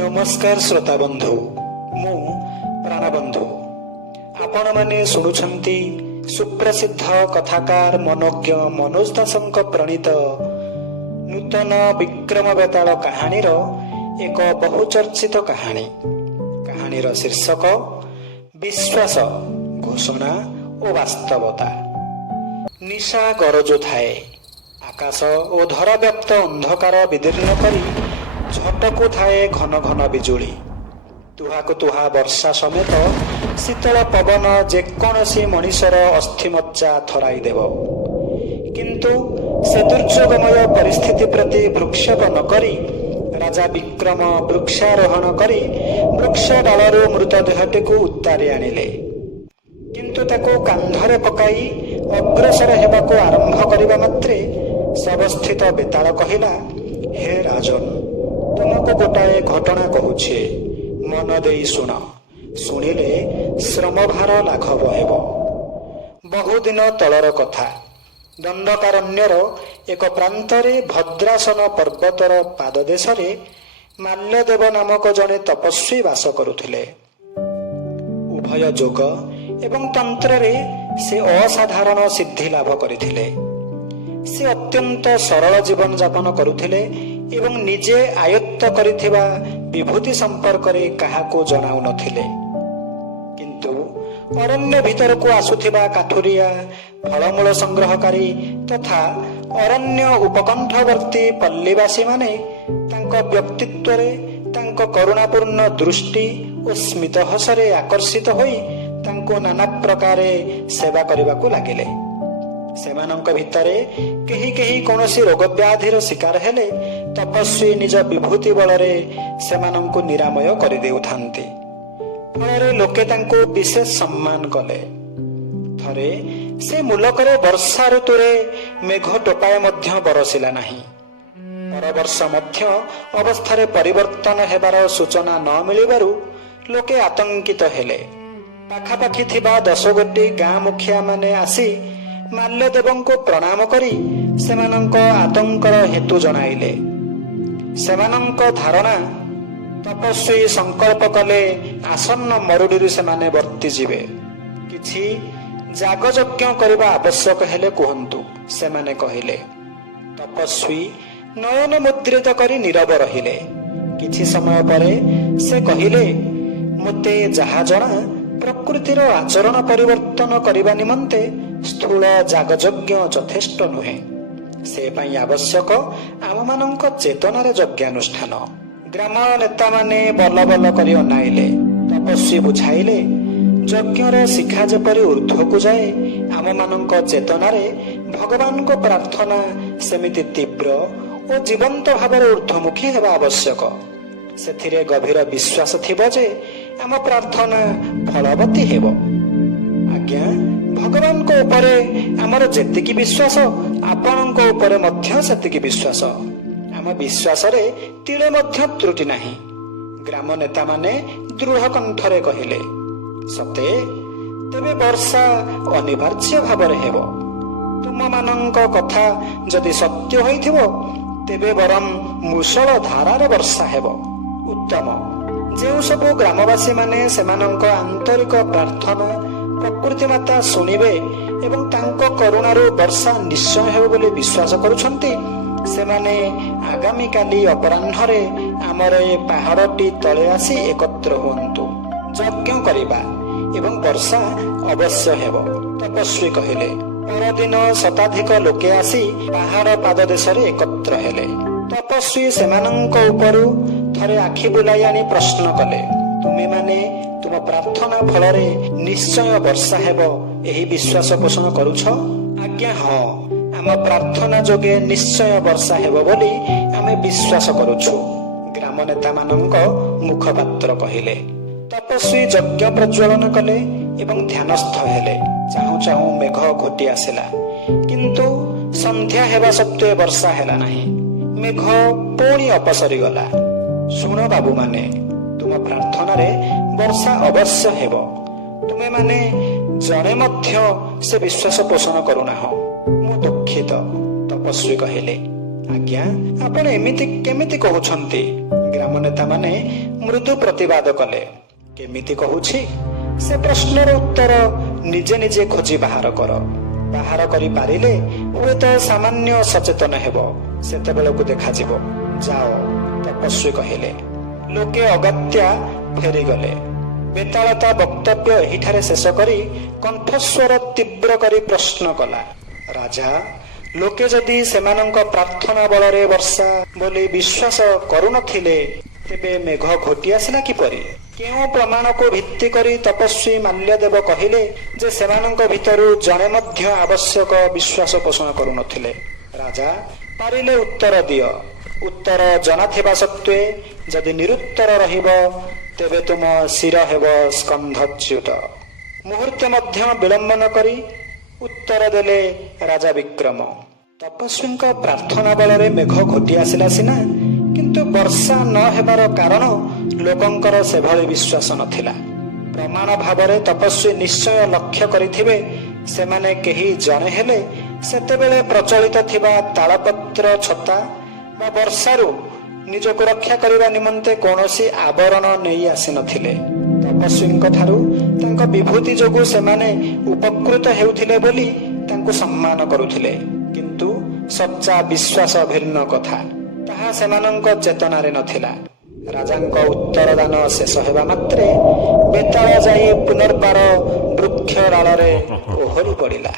नमस्कार श्रोता बंधु मु प्राणबंधु आपण माने शुणुछंती सुप्रसिद्ध कथाकार मनोज्ञ मनोज दासଙ୍କ प्रणीत नूतन विक्रम बेताल कहानीर एक बहुचर्चित कहानीर शीर्षक विश्वास घोषणा और वास्तवता। निशा गरजु थाए आकाश और धरा व्याप्त अंधकार विदीर्ण करी झटकु थाए घन घन बिजुली तुहाकु तुहा वर्षा समेत शीतल पवन जेकोसी मनिषर अस्थिमज्जा थराई देव। किंतु से दुर्योगमय परिस्थिति प्रति भ्रुक्षेप न करी राजा विक्रम वृक्षारोहण करी वृक्ष डालरू मृतदेहटी को उतारी आनिले। किंतु ताको कांधरे पकाई अग्रसर हेबाको आरंभ करिबा मात्रे सबस्थित बेताल कहिला, हे राजन तुमको गोटाए घटना कहूछे, मन देई शुण, शुणिले श्रमभार लाघव हेब। बहुदिन तलर कथा। दंडकारण्यर एक प्रांतरे भद्रासन पर्वतर पाददेशरे माल्यदेव नामक जने तपस्वी वास करुथिले। उभय जोग एवं तंत्रे से असाधारण सिद्धि लाभ करिथिले। से अत्यंत सरल जीवन यापन करुथिले एवं निजे आयत्त करिथिबा विभूति संपर्क रे काहाको जणाउ नथिले। किंतु अरण्य भीतर को आसुथिबा काठुरिया फलमूल संग्रहकारी तथा अरण्य उपकंठवर्ती पल्लीवासी माने तांको व्यक्तित्व रे तांको करुणापूर्ण दृष्टि और स्मित हसरे आकर्षित होई तांको नाना प्रकारे सेवा करबाकू लागिले। सेमानंक भितरे केही केही कोनोसी रोग व्याधिर शिकार हेले तपस्वी निज विभूति बलरे सेमानंकु निरामय करि देउथांती। फଳରେ लोके तांको विशेष सम्मान कले। थरे से मुलकरे वर्षा ऋतुरे मेघ टोपाए मध्य बरसिला नाही। पर वर्ष मध्य अवस्थारे परिवर्तन हेबार सूचना न मिलिबारु लोके आतंकित हेले। पाखापाखि थिबा 10 गोटी गाँ मुखिया माने आसी माल्यदेवଙ୍କୁ प्रणाम करी सेमानंक आतंकर हेतु जणाइले। सेमानंक धारणा तपस्वी संकल्प कले आसन्न मरुडीरु सेमाने वर्ती जिवे। किछि जागयज्ञ करबा आवश्यक हेले कुहंतु, सेमाने कहिले। तपस्वी नयन मुद्रित करी नीरव रहिले। किछि समय परे से कहिले, मते जहा जणा प्रकृतिर आचरण परिवर्तन करबा निमंते स्थूल जागयज्ञ यथेष्ट नुहे। से पई आवश्यक आम मानक चेतनार यज्ञानुष्ठान। ग्राम नेता माने बल बल करी अनाइले। तपस्वी बुझाइले, यज्ञर शिखा जेपरि ऊर्ध्वकु जाए आम मानक चेतनारे भगवान को प्रार्थना सेमिति तीव्र और जीवंत भाव ऊर्ध्वमुखी हेबा आवश्यक। सेथिरे गभीर विश्वास थिबो जे आम प्रार्थना फलवती हेबो। आज्ञा भगवान को ऊपरे आमर जेतिकी विश्वास आपणक ऊपरे मध्य सेतिकी विश्वास। आम विश्वास रे तिले मध्य त्रुटि नाही। ग्राम नेता माने दृढ़ कंठरे कहिले, सते तेबे वर्षा अनिवार्य भाବରେ हेबो। तुम मानक कथा जदि सत्य होइथिबो तेबे वरम मुसळ धारार वर्षा हेबो। उत्तम। जे सब ग्रामवासी माने सेमानक आंतरिक प्रार्थना प्रकृति माता शुणिबे एवं तांको करुणारू वर्षा निश्चय हेबो बोली विश्वास करुछंती, सेमाने आगामी काली अपराह्नरे आमर ए पहाड़टी तले आसी एकत्र हुअन्तु। यज्ञ करिबा एवं वर्षा अवश्य हेबो। तपस्वी कहिले। परदिन शताधिक लोके आसी पहाड़ पाददेशरे एकत्र हेले। तपस्वी सेमानंक उपरु थरे आखि बुलाई आनी प्रश्न कले, तुमे माने तुम प्रार्थना फलरे निश्चय वर्षा हेबो एही विश्वास पोषण करुछ? आज्ञा हाँ, आम प्रार्थना जोगे निश्चय वर्षा हेबो बोली आमे विश्वास करुछु, ग्राम नेता मानंक मुखपात्र कहिले। तपस्वी यज्ञ प्रज्वलन कले एवं ध्यानस्थ हेले। चाहू चाहू मेघ घोटी आसिला, किंतु संध्या हेबा सत्वे वर्षा हेला नाही। मेघ पुणी अपसरी गला। शुण बाबू माने, तुम प्रार्थना रे वर्षा अवश्य हेबो। तुमे माने जणे मध्य से विश्वास पोषण करुना हो। मु दुखित। तपस्वी कहिले, आज्ञा आपण एमिति केमिति कहउछंती? ଗ୍ରାମ ନେତାମାନେ ମୃଦୁ ପ୍ରତିବାଦ କଲେ। କେମିତି କହୁଛି? ସେ ପ୍ରଶ୍ନର ଉତ୍ତର ନିଜେ ନିଜେ ଖୋଜି ବାହାର କର। ବାହାର କରିପାରିଲେ ହୁଏତ ସାମାନ୍ୟ ସଚେତନ ହେବ, ସେତେବେଳକୁ ଦେଖାଯିବ। ଯାଅ, ତପସ୍ୱୀ କହିଲେ। ଲୋକେ ଅଗତ୍ୟା ଫେରିଗଲେ। ବେତାଳ ତା ବକ୍ତବ୍ୟ ଏହିଠାରେ ଶେଷ କରି କଣ୍ଠସ୍ୱର ତୀବ୍ର କରି ପ୍ରଶ୍ନ କଲା, ରାଜା, ଲୋକେ ଯଦି ସେମାନଙ୍କ ପ୍ରାର୍ଥନା ବଳରେ ବର୍ଷା ବୋଲି ବିଶ୍ୱାସ କରୁନଥିଲେ, ତେବେ ମେଘ ଘୋଟି ଆସିଲା କିପରି? କେଉଁ ପ୍ରମାଣକୁ ଭିତ୍ତି କରି ତପସ୍ୱୀ ମାଲ୍ୟଦେବ କହିଲେ ଯେ ସେମାନଙ୍କ ଭିତରୁ ଜଣେ ମଧ୍ୟ ଆବଶ୍ୟକ ବିଶ୍ୱାସ ପୋଷଣ କରୁନଥିଲେ? ରାଜା, ପାରିଲେ ଉତ୍ତର ଦିଅ। ଉତ୍ତର ଜଣାଥିବା ସତ୍ତ୍ୱେ ଯଦି ନିରୁତ୍ତର ରହିବ, ତେବେ ତୁମ ଶିର ହେବ ସ୍କନ୍ଧଚ୍ୟୁତ। ମୁହୂର୍ତ୍ତେ ମଧ୍ୟ ବିଳମ୍ବ ନ କରି ଉତ୍ତର ଦେଲେ ରାଜା ବିକ୍ରମ। ତପସ୍ୱୀଙ୍କ ପ୍ରାର୍ଥନା ବଳରେ ମେଘ ଘୋଟି ଆସିଲା ସିନା, କିନ୍ତୁ ବର୍ଷା ନ ହେବାର କାରଣ ଲୋକଙ୍କର ସେଭଳି ବିଶ୍ୱାସ ନଥିଲା। ପ୍ରମାଣ ଭାବରେ ତପସ୍ୱୀ ନିଶ୍ଚୟ ଲକ୍ଷ୍ୟ କରିଥିବେ, ସେମାନେ କେହି ଜଣେ ହେଲେ ସେତେବେଳେ ପ୍ରଚଳିତ ଥିବା ତାଳପତ୍ର ଛତା ବା ବର୍ଷାରୁ ନିଜକୁ ରକ୍ଷା କରିବା ନିମନ୍ତେ କୌଣସି ଆବରଣ ନେଇ ଆସିନଥିଲେ। ତପସ୍ୱୀଙ୍କ ଠାରୁ ତାଙ୍କ ବିଭୂତି ଯୋଗୁଁ ସେମାନେ ଉପକୃତ ହେଉଥିଲେ ବୋଲି ତାଙ୍କୁ ସମ୍ମାନ କରୁଥିଲେ। କିନ୍ତୁ ସଚ୍ଚା ବିଶ୍ୱାସ ଭିନ୍ନ କଥା, ତାହା ସେମାନଙ୍କ ଚେତନାରେ ନଥିଲା। ରାଜାଙ୍କ ଉତ୍ତର ଦାନ ଶେଷ ହେବା ମାତ୍ରେ ବେତାଳ ଯାଇ ପୁନର୍ବାର ବୃକ୍ଷ ଡାଳରେ ଓହରି ପଡ଼ିଲା।